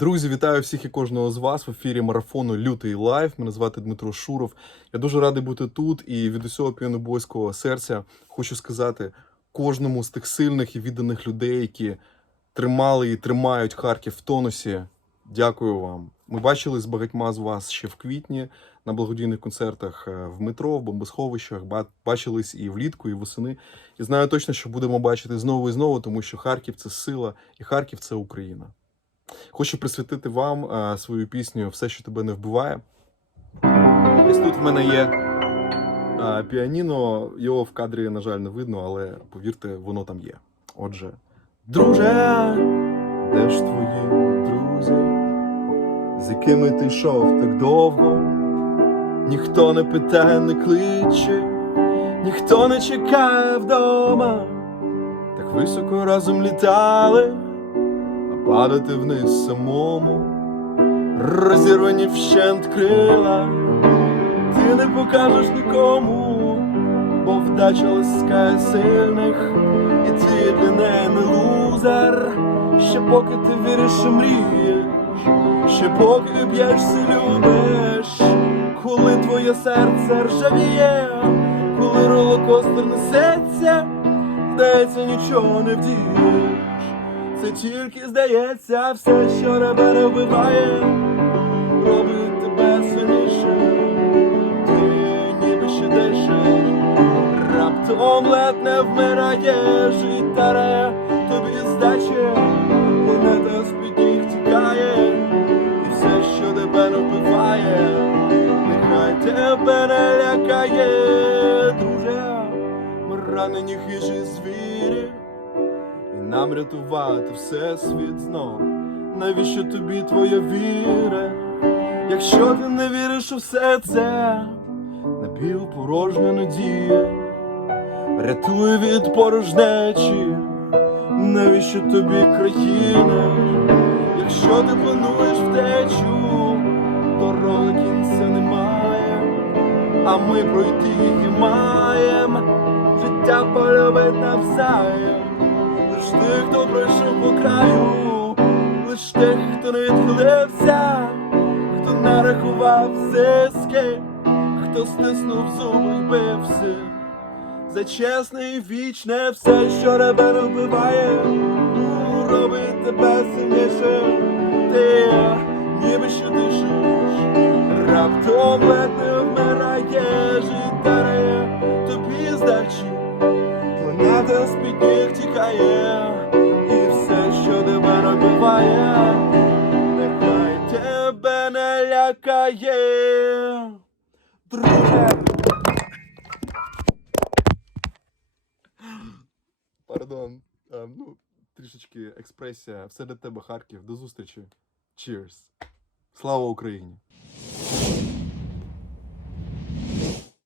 Друзі, вітаю всіх і кожного з вас в ефірі марафону Лютий Лайф. Мене звати Дмитро Шуров. Я дуже радий бути тут і від усього піонобойського серця хочу сказати кожному з тих сильних і відданих людей, які тримали і тримають Харків в тонусі. Дякую вам. Ми бачили з багатьма з вас ще в квітні на благодійних концертах е, в метро, в бомбосховищах. Бачились і влітку, і восени. І знаю точно, що будемо бачити знову і знову, тому що Харків це сила, і Харків це Україна. Хочу присвятити вам е, свою пісню Все, що тебе не вбиває. Ось тут в мене є е, піаніно. Його в кадрі, на жаль, не видно, але повірте, воно там є. Отже, друже, де ж твої друзі, з якими ти йшов так довго? Ніхто не питає, не кличе, ніхто не чекає вдома. Так високо разом літали падати вниз самому, розірвані вщент крила, ти не покажеш нікому, бо вдача ласкає сильних, і ти для неї не лузер, ще поки ти віриш і мрієш, ще поки б'єшся, любиш, коли твоє серце ржавіє, коли ролокостер несеться, здається, нічого не вдієш. Це тільки здається, все, що тебе не вбиває, робить тебе сильніше, ти ніби ще дишиш, раптом лед не вмирає, житаре, тобі здачі, планета з-під тікає, і все, що тебе не вбиває, нехай тебе не друже, ранені хижі звірі. І нам рятувати все світ знов. Навіщо тобі твоя віра? Якщо ти не віриш у все це, напівпорожня надія, рятує від порожнечі, навіщо тобі країна? Якщо ти плануєш втечу, дороги кінця немає, а ми пройти її маєм, життя полюбить навзаєм. Лиш тих, хто пройшов по краю, лиш тих, хто не відхилився, хто нарахував зиски, хто стиснув зуби й бився. За чесне і вічне все, що тебе не вбиває, ну, робить тебе сильніше, ти ніби ще дишиш, раптом ледь тебе нехай тебе не лякає. Друже. Пардон, е, ну, трішечки експресія. Все для тебе, Харків. До зустрічі. Cheers. Слава Україні!